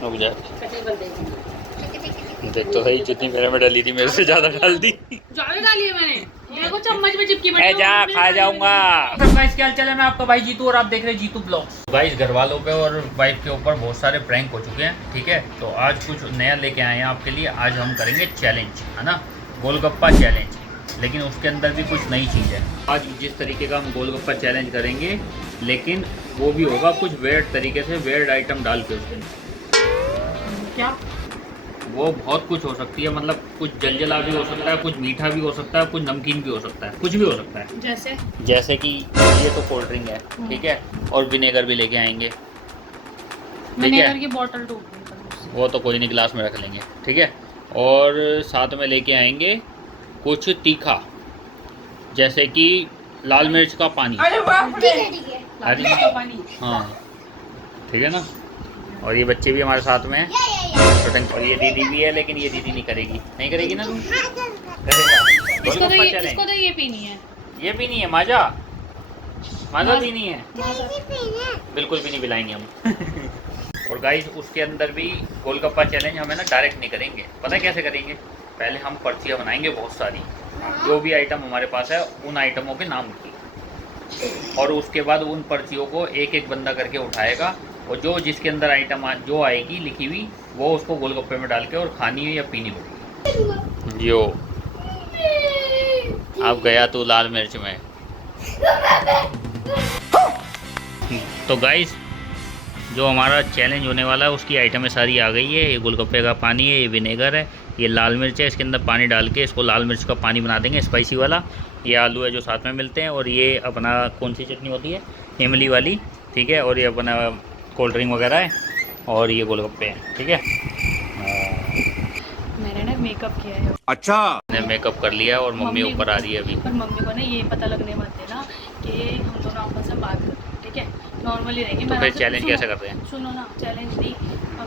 रुक जा, देख तो सही, जितनी मेरे में डाली थी मेरे से ज्यादा डाल दी। ज्यादा डाली है मैंने, देखो चम्मच में चिपकी मैं जा खा जाऊंगा। गाइस क्या हाल चाल है, मैं आपका भाई जीतू और आप देख रहे हैं जीतू ब्लॉग्स। गाइस घर वालों पे और वाइफ के ऊपर बहुत सारे प्रैंक हो चुके हैं, ठीक है। तो आज कुछ नया लेके आए हैं आपके लिए। आज हम करेंगे चैलेंज, है ना, गोलगप्पा चैलेंज। लेकिन उसके अंदर भी कुछ नई चीज़ है। आज जिस तरीके का हम गोलगप्पा चैलेंज करेंगे, लेकिन वो भी होगा कुछ वेयर्ड तरीके से, वेयर्ड आइटम डाल के उसके। क्या? वो बहुत कुछ हो सकती है, मतलब कुछ जलजला भी हो सकता है, कुछ मीठा भी हो सकता है, कुछ नमकीन भी हो सकता है, कुछ भी हो सकता है। जैसे कि ये तो कोल्ड ड्रिंक है, ठीक है, और विनेगर भी लेके आएंगे, विनेगर की बोतल तो वो तो कोई नहीं, गिलास में रख लेंगे, ठीक है। और साथ में लेके आएंगे कुछ तीखा, जैसे कि लाल मिर्च का पानी। अरे बाप रे, लाल मिर्च का पानी, हाँ ठीक है ना। और ये बच्चे भी हमारे साथ में हैं, और ये दीदी भी है, लेकिन ये दीदी नहीं करेगी ना। इसको तो ये पीनी है, ये पीनी है, माजा पीनी है, बिल्कुल भी नहीं पिलाएंगे हम। और गाइस उसके अंदर भी गोलगप्पा चैलेंज हमें ना डायरेक्ट नहीं करेंगे, पता है कैसे करेंगे। पहले हम पर्चियाँ बनाएंगे बहुत सारी, जो भी आइटम हमारे पास है उन आइटमों के नाम की, और उसके बाद उन पर्चियों को एक एक बंदा करके उठाएगा, और जो जिसके अंदर आइटम जो आएगी लिखी हुई, वो उसको गोलगप्पे में डाल के और खानी है या पीनी पड़ेगी। जो अब गया तू लाल मिर्च में। तो गाइस जो हमारा चैलेंज होने वाला है उसकी आइटमें सारी आ गई है। ये गोलगप्पे का पानी है, ये विनेगर है, ये लाल मिर्च है, इसके अंदर पानी डाल के इसको लाल मिर्च का पानी बना देंगे स्पाइसी वाला। ये आलू है जो साथ में मिलते हैं, और ये अपना कौन सी चटनी होती है, इमली वाली, ठीक है। और ये अपना कोल्ड ड्रिंक वगैरह है, और ये गोलगप्पे हैं, ठीक है। मैंने ना मेकअप किया है। अच्छा, मैंने मेकअप कर लिया और मम्मी ऊपर आ रही है अभी। पर मम्मी को ना ये पता लगने मत देना कि हम दोनों आपस में बात कर रहे हैं, ठीक है, नॉर्मली रहेंगी। तो फिर चैलेंज कैसे करते हैं? सुनो ना, चैलेंज नहीं,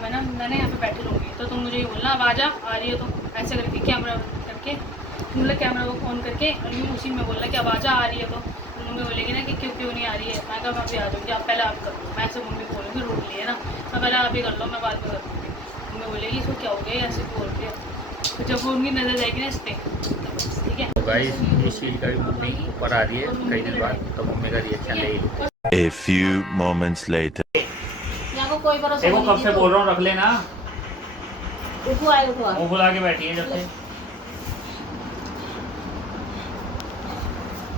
मैं यहाँ पे बैठी रहूँगी, तो तुम मुझे ये बोलना आवाज़ आ रही हो, तो ऐसे करके कैमरा करके, मतलब कैमरा को फोन करके, और यूँ उसी में बोलना कि आवाज़ आ रही है, तो मम्मी बोलेगी ना कि क्यों नहीं आ रही है। मैं कहा मैं अभी आ जाऊँगी, आप पहले आप कर लो। मैं ऐसे मम्मी को बोलूँगी रूट लिए ना, मैं पहले आप ही कर लो, मैं बाद में कर दूँगी। मम्मी बोलेगी इसको क्या हो गया, ऐसे बोल रही है, तो जब वो उनकी नज़र जाएगी ना इस पर, ठीक है। तो गाइस इस चीज़ का भी मम्मी ऊपर आ रही है कई दिन बाद, तो मम्मी का रिएक्शन ले ही। A few moments later. कोई भरोसा देखो कब से बोल रहा हूँ, रख लेना। उठो मुँह फुला के बैठी है जब से।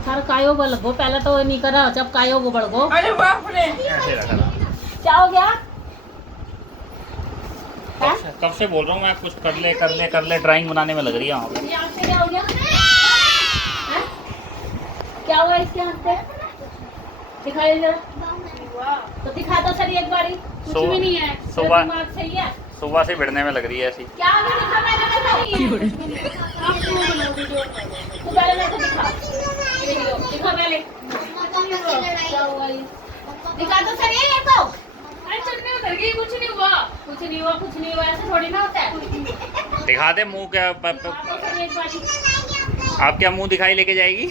सर कायो को लगो, पहले तो नहीं करा, जब कायो को बढ़ गो। अरे बाप रे, ऐसे रखा था। क्या हो गया? कब से बोल रहा हूँ मैं, कुछ कर ले, ड्राइंग बनाने में लग रही है वहाँ पे। क्या हो गया? क्या हुआ इसके हाथ पे? दिखाइए जरा। तो दिखा दो सर एक बारी। कुछ भी नहीं है, दिमाग सही है। सुबह से भिड़ने में लग रही है ऐसी। क्या दिखा, पहले दिखा दो सर ये को। अरे चटनी उतर गई, कुछ नहीं हुआ, ऐसे थोड़ी ना होता है। दिखा दे मुंह, क्या आप क्या मुंह दिखाई लेके जाएगी?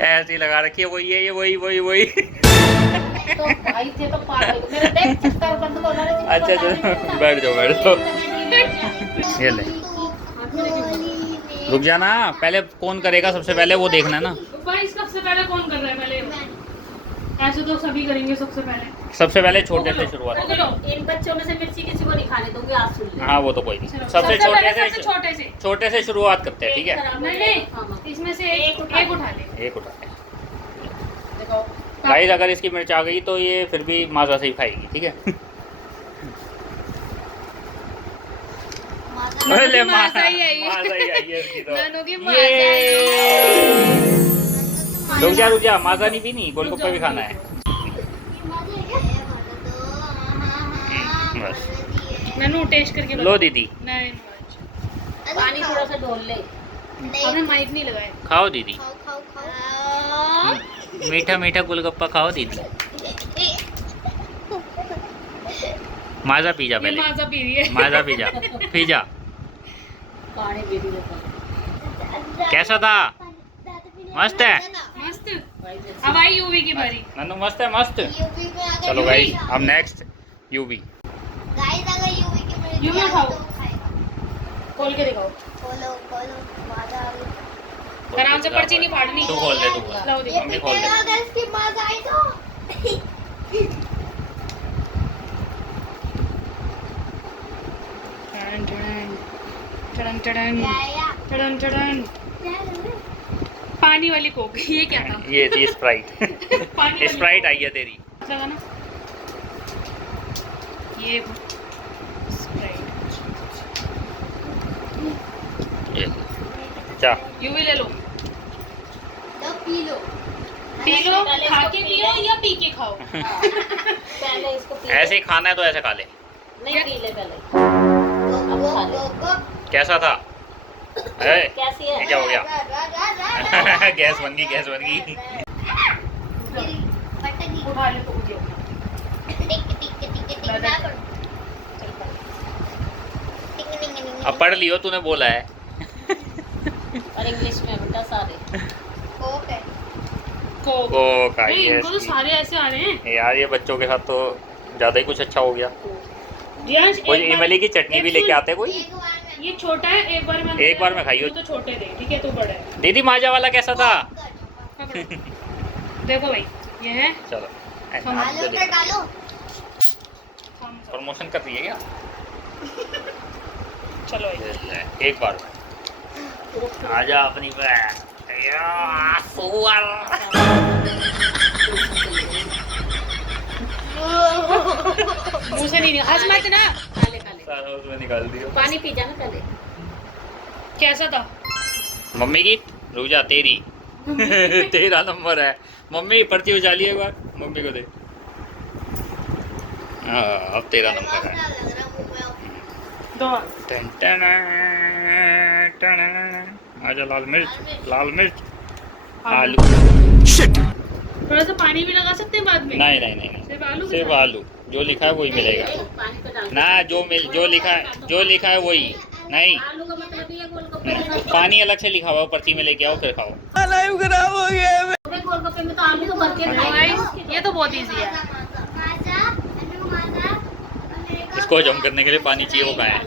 ऐसी लगा रखी है, वही है ये, वही। तो भाई थे तो पागल, मेरा देख चक्कर बंद कर रहा है। अच्छा बैठ जाओ। ये ले, रुक जाना, पहले कौन करेगा सबसे पहले वो देखना है ना। भाई सबसे पहले कौन कर रहा है? पहले ऐसे तो सभी करेंगे। सबसे पहले छोटे से शुरुआत। इन बच्चों में से मिर्ची किसी को नहीं खाने दूंगी, आप सुन लो। हाँ वो तो कोई नहीं, सबसे छोटे से शुरुआत करते हैं, ठीक है। नहीं, इसमें से एक उठा ले। देखो गाइस अगर इसकी मिर्च आ गई तो ये फिर भी माजा से ही खाएगी, ठीक है। माजा ही आई है इसकी तो। रुक जा, माजा नहीं पीनी, गोलगप्पे भी खाना है बस। ननू टेस्ट करके लो दीदी। नहीं, पानी थोड़ा सा डोल ले। आपने माइक नहीं लगाया। खाओ दीदी, मीठा गोलगप्पा खाओ दीदी। माजा पी जा पहले। माजा पी रही है। माजा पी जा पानी भी दिए कैसा था? मस्त है। मस्त। अब आई यूवी की बारी। नन्नू मस्त है, मस्त। यूपी में अगर चलो यूवी भाई, आ अब नेक्स्ट यूवी। गाइस अगर यूवी के मेरे यूवी ध्यान खाओ। तो खाएगा। खोल के दिखाओ। खोलो खोलो मजा आ गई। आराम से पर्ची नहीं फाड़नी। तू खोल दे, तू खोल। लाओ ये देखो। मम्मी खोल दे। पिटेगा अगर इसकी मजा आई तो टड़न टड़न टड़न टड़न क्या टड़न टड़न। पानी वाली कोक। ये क्या था? ये थी स्प्राइट। पानी वाली स्प्राइट कोक। आई है तेरी। लगाना। ये स्प्राइट। ये क्या? यूवी ले लो। तो पी लो। पी लो, खा के पियो या पी के खाओ। पहले इसको पी ऐसे ही खाना है तो ऐसे खा ले। नहीं पी ले पहले। गो गो गो गो कैसा था? ए, कैसी ये है? क्या हो गया? गैस बन गई, गैस बन गई। पटकी उठा ले तो उठियो। टिक टिक टिक टिक ना करो टिक टिक टिक अब पढ़ लियो, तूने बोला है। और इंग्लिश में बेटा सारे। कोक है कोक। कोक आई नहीं, है इनको तो इसकी। सारे ऐसे आ रहे हैं। यार ये बच्चों के साथ तो ज्यादा ही कुछ अच्छा हो गया। रियांश, कोई एक बार- इमली की चटनी भी एक लेके सुन, आते कोई। एक बार में ये छोटा है, एक बार में एक बार में खाइयो। तू तो छोटे दे, ठीक है, तू बड़ा है। दीदी माजा वाला कैसा था? पकड़ो। देखो भाई, ये है चलो आलू पे डालो प्रमोशन कर रही है क्या? चलो भाई। एक बार में आजा अपनी पे। या, सुअर। मुंह से नहीं हंस मत ना। काले काले। सारा उसमें निकाल दिया। पानी पी जाना पहले। कैसा था? मम्मी की रुजा तेरी। तेरा नंबर है। मम्मी पर्ची उछाली एक बार, मम्मी को दे। हाँ, अब तेरा नंबर है। लग रहा मुंह में दो। टन टन टन। आजा लाल मिर्च, लाल मिर्च, आलू। थोड़ा सा पानी भी लगा सकते हैं बाद में। नहीं नहीं नहीं, सिर्फ आलू के सिर्फ साथ? आलू। जो लिखा है वही मिलेगा पानी पे डाल। ना। जो लिखा है वही नहीं। आलू का मतलब ये गोलगप्पे के साथ। पानी अलग से लिखा हुआ है, पर्ची में लेके आओ फिर खाओ। गोलगप्पे में तो आलू तो भर के तो खाएंगे। गाइस, ये तो बहुत इजी है। माजा अन्नू माजा अमेरिका इसको हजम करने के लिए पानी चाहिए, वो कहाँ है?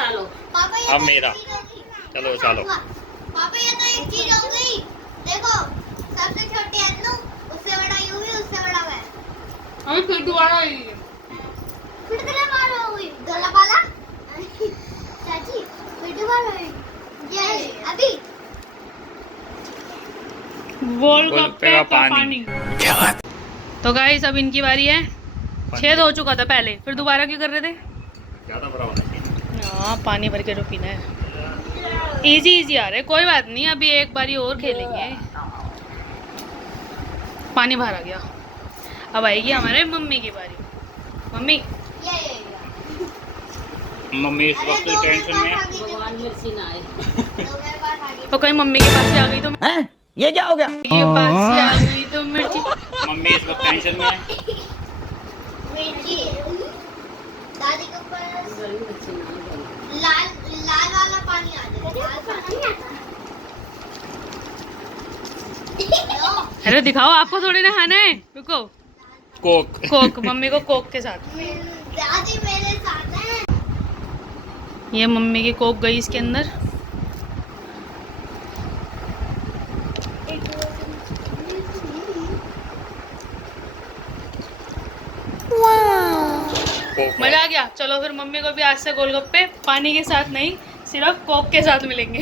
चलो। पापा ये अब तो मेरा। एक चीज हो गई। चलो चलो। पापा ये तो एक चीज हो गई। देखो सबसे छोटी अन्नू, उससे बड़ा यूवी, उससे बड़ा मैं। अभी फिर दोबारा आई है। फिर तेरा मार हो गई गला वाला। चाची फिर दोबारा हुई। ये अभी गोलगप्पे का पानी। तो गाइस, अब इनकी बारी है। छेद हो चुका था पहले, फिर दोबारा क्यों कर रहे थे? ज़्यादा बड़ा होना चाहिए। हाँ, पानी भर के जो पीना है। इजी इजी आ रहा है, कोई बात नहीं, अभी एक बारी और खेलेंगे। पानी बाहर आ गया। अब आएगी हमारे मम्मी की बारी। मम्मी, ये मम्मी इस वक्त टेंशन में है। भगवान मिर्ची ना आए। तो मेरे पास आ गई। तो कहीं मम्मी के पास से आ गई तो ये क्या हो गया? के पास से आ गई तो मिर्ची। मम्मी इस वक्त टेंशन में है। मिर्ची दादी के पास बड़ी मिर्ची ना आए। लाल लाल वाला पानी आ जाए। लाल पानी लो, अरे दिखाओ, आपको थोड़ी ना खाना है। रुको, कोक। कोक, मम्मी को कोक के साथ। दादी मेरे साथ है। ये मम्मी की कोक गई इसके अंदर। कोक मजा आ गया। चलो फिर मम्मी को भी आज से गोलगप्पे पानी के साथ नहीं, सिर्फ कोक के साथ मिलेंगे।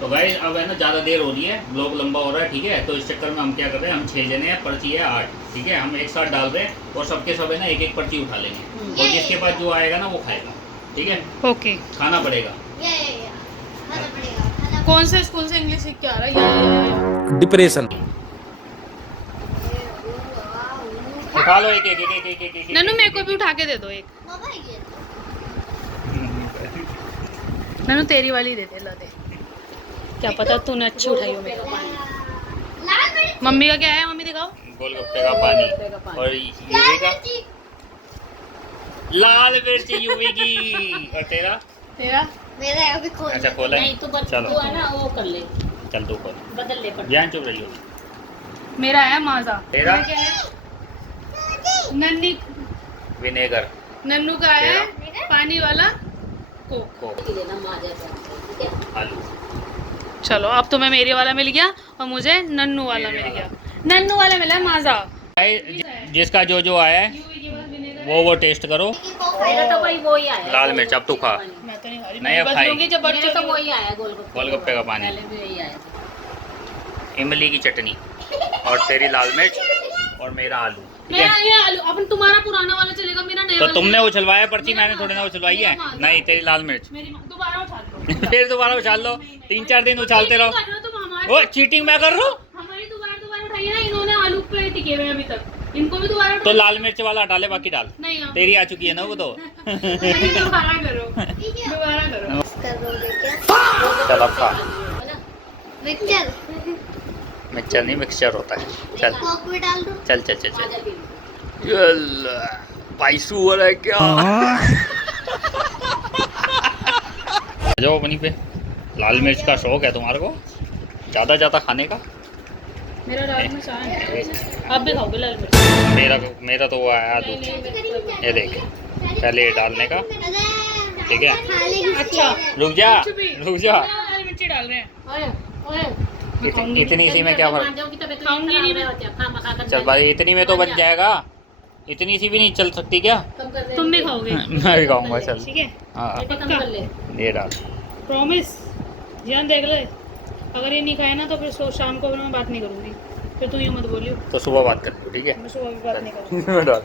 तो गाइस अब है ना ज़्यादा देर हो रही है, ब्लॉग लंबा हो रहा है, ठीक है। तो इस चक्कर में हम क्या कर रहे हैं, हम 6 जने हैं, पर्ची है 8, ठीक है। हम एक साथ डाल रहे हैं और सबके सब है ना एक एक पर्ची उठा लेंगे और जिसके पास जो आएगा ना वो खाएगा, ठीक है। ओके। खाना पड़ेगा। ये खाना पड़ेगा खाना कौन से स्कूल से इंग्लिश सीख के आ रहा है? ये डिप्रेशन। उठा लो एक एक एक एक एक एक एक। नन्नू, मेरे को भी उठा के दे दो एक। मामा ये नन्नू, तेरी वाली दे दे, ला दे। क्या पता तूने अच्छी उठाई हो मेरे। लाल मिर्च मम्मी का क्या है? मम्मी दिखाओ। गोलगप्पे का पानी और यूवी का लाल मिर्च यूवी की। और तेरा? तेरा? मेरा अभी खोल अच्छा खोला नहीं तो बस चलो तू है ना वो कर ले, चल तू खोल। बदल ले पर ध्यान चुप रही होगी। मेरा है माजा। तेरा? क्या है? नन्नी विनेगर। नन्नू का है पानी वाला कोक। कोक। लेना माजा का, ठीक है? आलू। चलो अब तुम्हें मेरे वाला मिल गया और मुझे नन्नू वाला मिल गया। नन्नू वाला मिला माजा। जिसका जो आया है वो टेस्ट करो। मेरा तो भाई वो ही आया लाल मिर्च, अब तू खा। मैं तो नहीं खा रही, नहीं, मैं अब बस खाएगी। लूंगी जब मेरे बच्चे तो वही आया गोलगप्पे का पानी। पहले भी यही आया था। इमली की चटनी और तेरी लाल मिर्च और मेरा आलू। ठीक मेरा है? ये आलू अपन तुम्हारा पुराना वाला चलेगा, मेरा नया तो वाला तुमने चलेगा। उछलवाया पर्ची, मेरा मैंने थोड़ी ना माजा, उछलवाई है। मेरा माजा। नहीं, तेरी लाल मिर्च। मेरी दोबारा उछाल लो। फिर दोबारा उछाल लो। 3-4 दिन उछालते रहो। चीटिंग कर हो तुम हमारे। ओ चीटिंग मैं कर रहा हूँ। हमारी दोबारा उठाई है ना इन्होंने, आलू पे टिके हुए हैं अभी तक। इनको भी दोबारा तो लाल मिर्च वाला हटा ले, बाकी डाल। नहीं आप तेरी आ चुकी है ना वो तो। नहीं, दोबारा करो, दोबारा करो। कर दोगे क्या? चल अब खा। है ना? मिक्सचर मिक्सचर नहीं, मिक्सचर होता है। चल कोक में डाल दो। चल चल चल माजा चल। P low. पैसू हो रहा है क्या? जाओ अपनी पे। लाल मिर्च का शौक है तुम्हारे को ज्यादा ज्यादा खाने का। मेरा लाल मिर्च आया है, आप भी खाओगे लाल मिर्च? मेरा तो वो आया आलू। ये देख, पहले ये डालने का। ठीक है? अच्छा रुक जा, रुक जा। लाल मिर्ची डाल रहे हैं। ओए ओए इतनी सी में क्या फर्क? मांझों की तबीयत खाऊंगी खराब नहीं है, बच्चा खा मखा कर चल भाई, इतनी में तो बन जाएगा। इतनी सी भी नहीं चल सकती क्या? कम कर दे। तुम भी खाओगे? मैं भी खाऊंगा। चल ठीक है, हाँ, बेटे कम कर ले। ये डाल। प्रॉमिस। ध्यान देख ले, अगर ये नहीं खाया ना तो फिर शाम को मैं बात नहीं करूंगी। फिर तू यूँ मत बोलियो, तो सुबह बात कर लो। ठीक है? मैं सुबह भी बात नहीं करूंगी। डाल।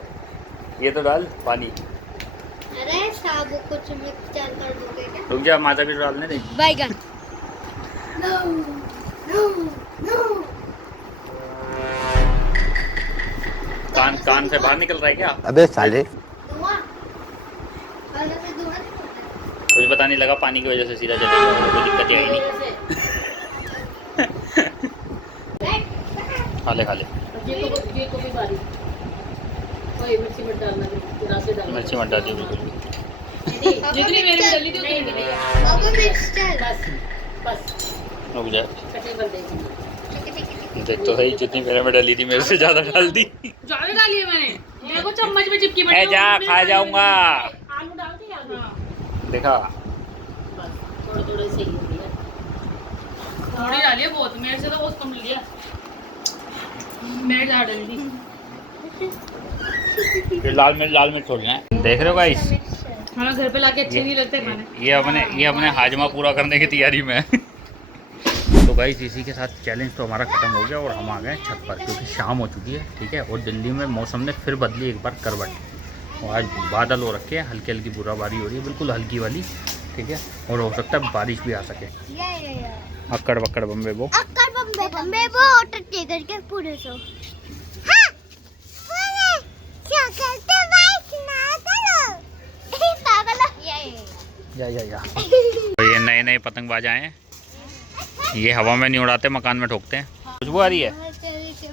ये तो डाल पानी। अरे साबु कुछ मिक्सचर कर दोगे क्या? रुक जा, माजा भी तो डालने दे। बैगन नो नो नो। कान से बाहर निकल रहा है क्या? अबे साले। धुआं पहले से धुआं नहीं होता। कुछ पता नहीं लगा, पानी की वजह से सीधा चले गया, कोई दिक्कत आई नहीं। खा ले। ये को भी बारी। ओए मिर्ची मत डालना, पूरा से डालना। मिर्ची मत डालिए बिल्कुल भी। जितनी मेरे में डली थी उतनी नहीं, डली है। पापा मिक्सचर बस रुक जा, कटे बन देगी। देख तो सही, जितनी मेरे में डाली थी मेरे से ज्यादा डाल दी। ज्यादा डाली है मैंने, देखो चम्मच में चिपकी ए जा, खा जाऊंगा। आलू डाल दिया आलू। हाँ, देखा? बस थोड़ा सही हो गया। थोड़ी डाली है बहुत, मेरे से तो बहुत कम लिया। मेरे ज्यादा डाली थी। फिर लाल मिर्च छोड़ना है। देख रहे हो गाइस, हाँ, घर पे लाके अच्छे नहीं लगते खाने। ये अपने हाजमा पूरा करने की तैयारी में है। तो गाइस इसी के साथ चैलेंज तो हमारा ख़त्म हो गया और हम आ गए छत पर, क्योंकि शाम हो चुकी है। ठीक है? और दिल्ली में मौसम ने फिर बदली एक बार करवट। और आज बादल हो रखे हैं, हल्की हल्की बूंदाबांदी हो रही है, बिल्कुल हल्की वाली। ठीक है? और हो सकता है बारिश भी आ सके। ये अक्कड़ बक्कड़ बम्बे बो। अक्कर बम्बे वो ऑर्डर के करके पूरे सो। हाँ पूरे क्या करते भाई, सुना करो पागल ये या तो ये नए नए पतंगबाज आए हैं, ये हवा में नहीं उड़ाते, मकान में ठोकते हैं। खुशबू आ रही है,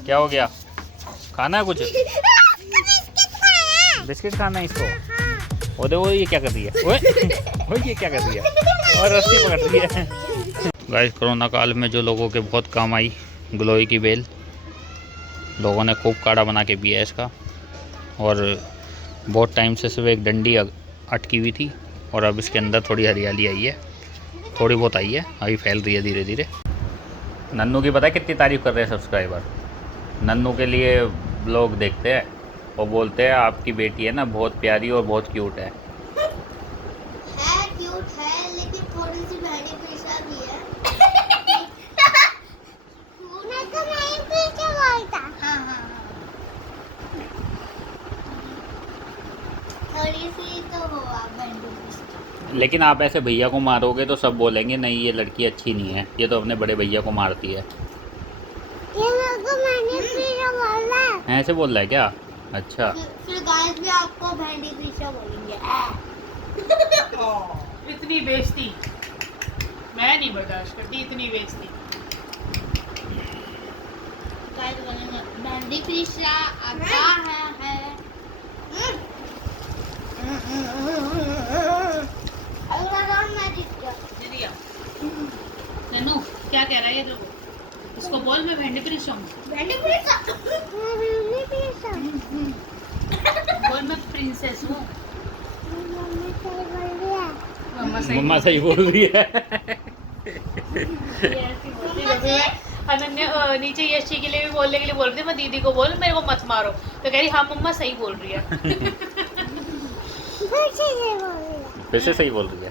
क्या हो गया? खाना है कुछ? बिस्किट खाना है इसको? और देखो ये क्या कर रही है, ओए ये क्या कर रही है, और रस्सी पकड़ रही है। गाइस कोरोना काल में जो लोगों के बहुत काम आई, ग्लोई की बेल, लोगों ने खूब काढ़ा बना के पिया इसका। और बहुत टाइम से सिर्फ एक डंडी अटकी हुई थी, और अब इसके अंदर थोड़ी हरियाली आई है, थोड़ी बहुत आई है, अभी फैल रही है धीरे धीरे। नन्नू की पता है कितनी तारीफ़ कर रहे हैं सब्सक्राइबर? नन्नू के लिए ब्लॉग देखते हैं और बोलते हैं आपकी बेटी है ना बहुत प्यारी और बहुत क्यूट है। क्यूट है लेकिन थोड़ी सी बहनी पेशा भी है। मैं तो नहीं पीछे बोलता। हाँ थोड़ी सी तो हो आप बहनी पेशा। लेकिन आप ऐसे भैया को मारोगे तो सब बोलेंगे नहीं ये लड़की अच्छी नहीं है, ये तो अपने बड़े भैया को मारती है। ये लोग मैंने पीछे बोला है। ऐसे बोल रहा है क्या? अच्छा, फिर गाइस भी आपको बहनी पेशा बोलेंगे। इतनी बेइज्जती मैं नहीं बर्दाश्त करती, इतनी बेइज्जती। गाइस बोलेंगे बहनी पेशा आता है। दे दिया। नन्नू क्या कह रहा है ये देखो, इसको बोल मैं भेंडी फ्रिज हूँ, बोल मैं प्रिंसेस हूँ। मम्मा सही बोल रही है। ये ऐसी बोलती है। अभी मैं अनन्या नीचे यशी के लिए भी बोलने के लिए बोल रही थी, मैं दीदी को बोल मेरे को मत मारो, तो कह रही हाँ मम्मा सही बोल रही है। फिर से सही बोल रही है।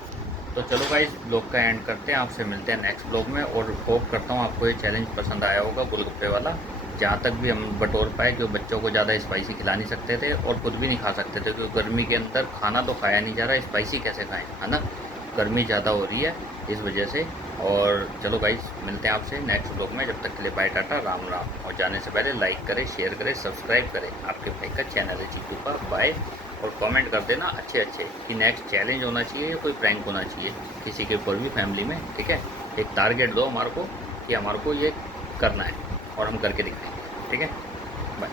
तो चलो गाइस ब्लॉग का एंड करते हैं, आपसे मिलते हैं नेक्स्ट ब्लॉग में। और होप करता हूँ आपको ये चैलेंज पसंद आया होगा गोलगप्पे वाला। जहाँ तक भी हम बटोर पाए, जो बच्चों को ज़्यादा स्पाइसी खिला नहीं सकते थे और खुद भी नहीं खा सकते थे, क्योंकि गर्मी के अंदर खाना तो खाया नहीं जा रहा, स्पाइसी कैसे खाएं, है ना। गर्मी ज़्यादा हो रही है इस वजह से। और चलो गाइस मिलते हैं आपसे नेक्स्ट ब्लॉग में, जब तक के लिए बाय टाटा, राम राम। और जाने से पहले लाइक करें, शेयर करें, सब्सक्राइब करें, आपके भाई का चैनल है चीकू का। बाय। और कमेंट कर देना अच्छे कि नेक्स्ट चैलेंज होना चाहिए या कोई प्रैंक होना चाहिए किसी के ऊपर भी फैमिली में, ठीक है। एक टारगेट दो हमारे को कि हमारे को ये करना है और हम करके दिखाएंगे, ठीक है। बाय।